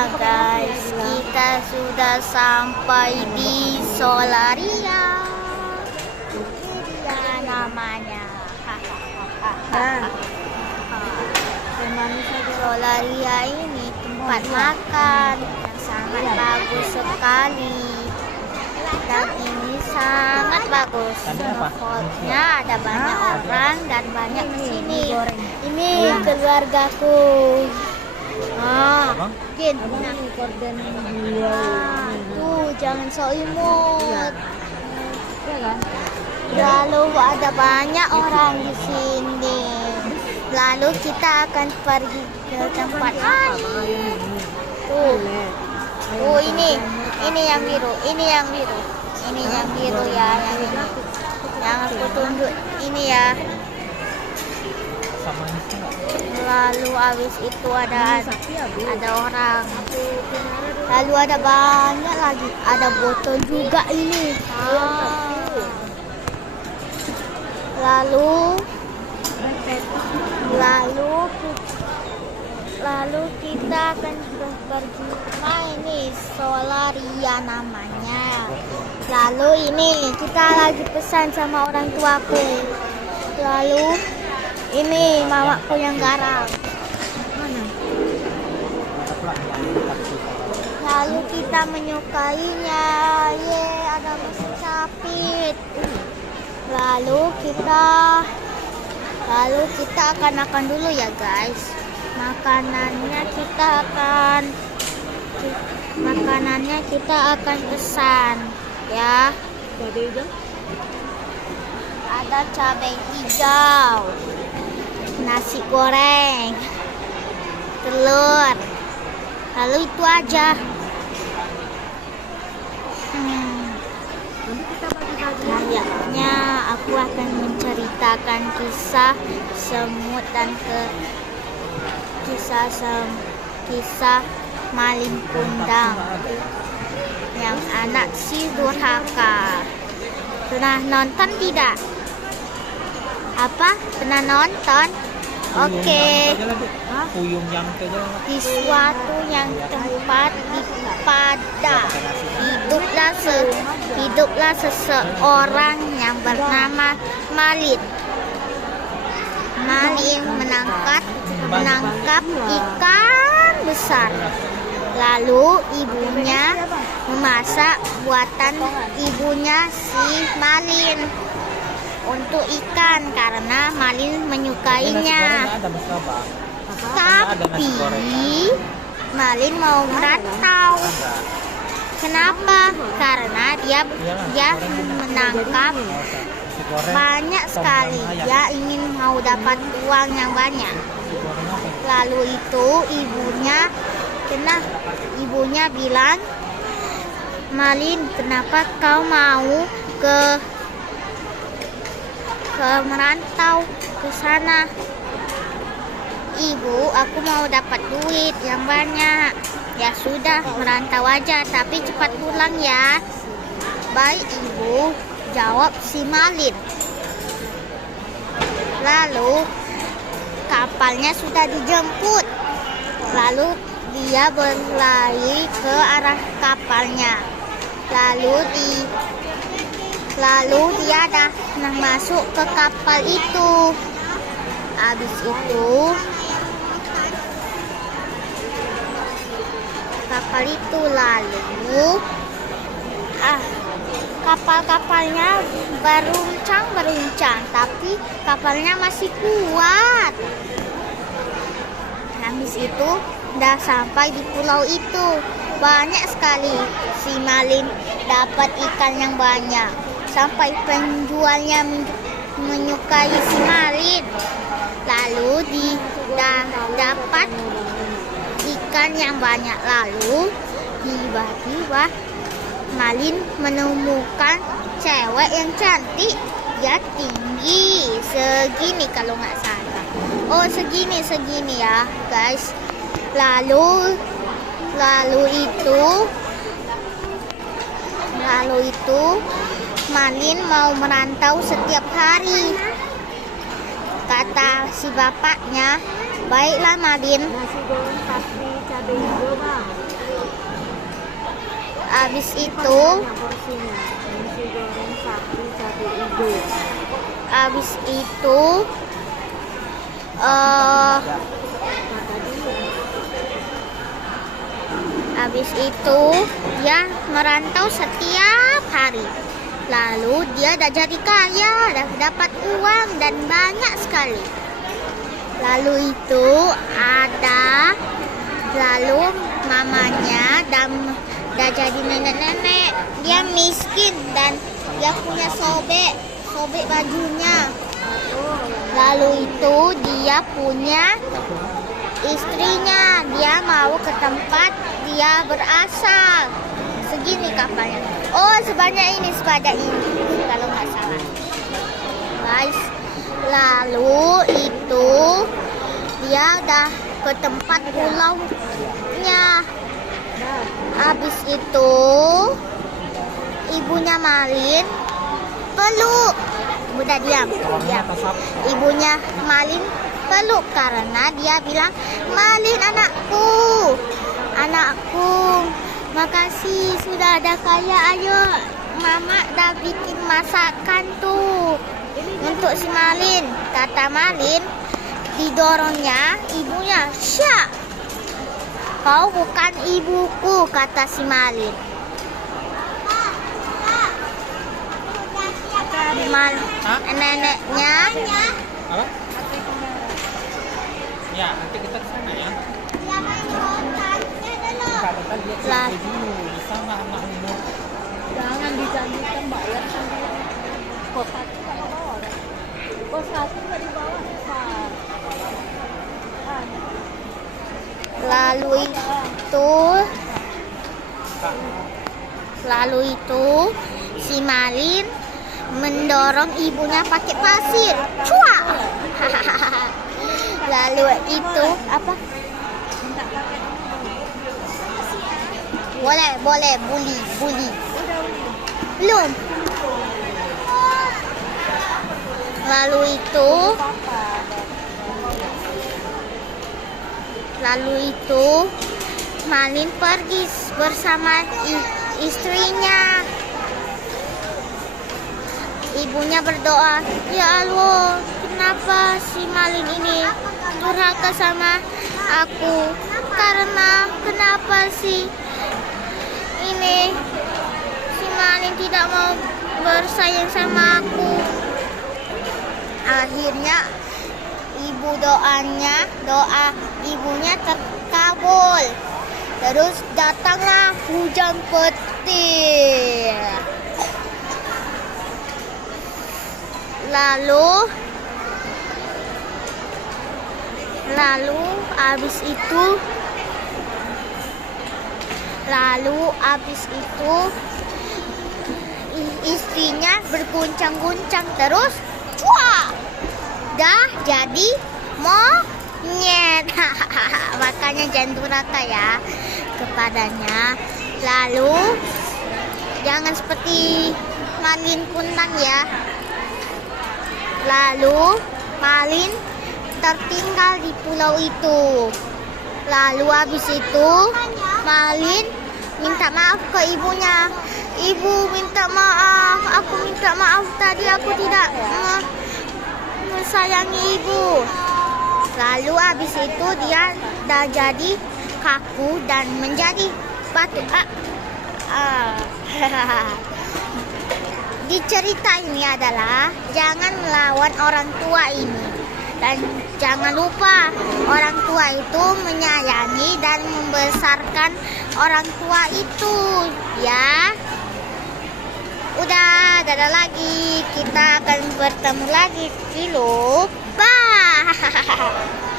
Ya guys, kita sudah sampai di Solaria. Ini dia namanya. Solaria ini tempat makan yang sangat bagus sekali. Dan ini sangat bagus. Tempatnya ada banyak orang dan banyak di sini. Ini keluargaku. Tuh jangan sok imut. Lalu ada banyak orang di sini. Lalu kita akan pergi ke tempat lain. Tuh ini yang biru, ini yang biru, ini yang biru ya, yang ini. Yang aku tunjuk ini ya. Lalu habis itu ada orang. Lalu ada banyak lagi. Ada botol juga ini. Lalu kita akan pergi ini Solaria namanya. Lalu ini kita lagi pesan sama orang tuaku. Lalu ini mamaku yang garang. Lalu kita menyukainya. Ada mesin capit. Lalu kita akan makan dulu ya guys. Makanannya kita akan pesan ya. Ada cabai hijau, nasi goreng, telur. Lalu itu aja. Kayaknya aku akan menceritakan kisah semut dan kisah maling kundang yang anak si durhaka. Pernah nonton tidak? Apa? Pernah nonton? Oke. Di suatu yang tempat hiduplah seseorang yang bernama Malin. Malin menangkap ikan besar. Lalu ibunya memasak buatan ibunya si Malin untuk ikan karena Malin menyukainya. Tapi Malin mau merantau. Kenapa? Karena dia menangkap banyak sekali. Dia ingin mau dapat uang yang banyak. Lalu itu ibunya bilang, Malin, kenapa kau mau ke merantau ke sana? Ibu, aku mau dapat duit yang banyak. Ya sudah, merantau aja, tapi cepat pulang ya. Baik ibu, jawab si Malin. Lalu kapalnya sudah dijemput. Lalu dia berlari ke arah kapalnya. Lalu dia dah masuk ke kapal itu. Habis itu kapalnya beruncang, tapi kapalnya masih kuat. Habis itu udah sampai di pulau itu. Banyak sekali si Malin dapat ikan yang banyak. Sampai penjualnya menyukai si Malin. Lalu dapat ikan yang banyak. Lalu tiba-tiba Malin menemukan cewek yang cantik. Dia tinggi segini kalau nggak salah. Oh segini ya guys. Lalu itu Malin mau merantau setiap hari. Kata si bapaknya, baiklah Malin. Nasi goreng pasti cabai hijau bang. Habis itu dia merantau setiap hari. Lalu dia dah jadi kaya, dah dapat uang dan banyak sekali. Lalu mamanya dah jadi nenek-nenek. Dia miskin dan dia punya sobek bajunya. Lalu dia punya istrinya. Dia mau ke tempat dia berasal. Segini kapalnya. Oh, sebanyak ini kalau nggak salah. Guys, lalu dia udah ke tempat pulaunya. Habis itu ibunya Malin peluk. Udah diam. Ibunya Malin peluk karena dia bilang, "Malin anakku, makasih sudah ada kaya. Ayo, mama dah bikin masakan tuh untuk si Malin." Kata Malin, didorongnya ibunya. "Syak, kau bukan ibuku," kata si Malin. Neneknya. Apa? Ya, nanti kita ke sana ya. Jangan dijanjikan bayar sampai kos satu sama bawah. Kos satu nggak dibawa besar. Lalu itu si Malin mendorong ibunya pakai pasir. Cua. Lalu apa? Boleh bully. Belum. Lalu itu Malin pergi bersama istrinya. Ibunya berdoa, "Ya Allah, kenapa si Malin ini durhaka sama aku? Kenapa si Malin tidak mau bersayang sama aku?" Akhirnya doa ibunya terkabul. Terus datanglah hujan petir. Lalu habis itu istrinya berguncang-guncang terus. Wah, dah jadi monyet. Makanya jangan durhaka ya kepadanya. Lalu jangan seperti Malin Kuntang ya. Lalu Malin tertinggal di pulau itu. Lalu habis itu Malin minta maaf ke ibunya. "Ibu, minta maaf. Aku minta maaf tadi aku tidak mensayangi ibu." Lalu habis itu dia dah jadi kaku dan menjadi batu. Di cerita ini adalah jangan melawan orang tua ini. Dan jangan lupa orang tua itu menyayangi dan membesarkan orang tua itu ya. Udah, dadah lagi. Kita akan bertemu lagi. Bye.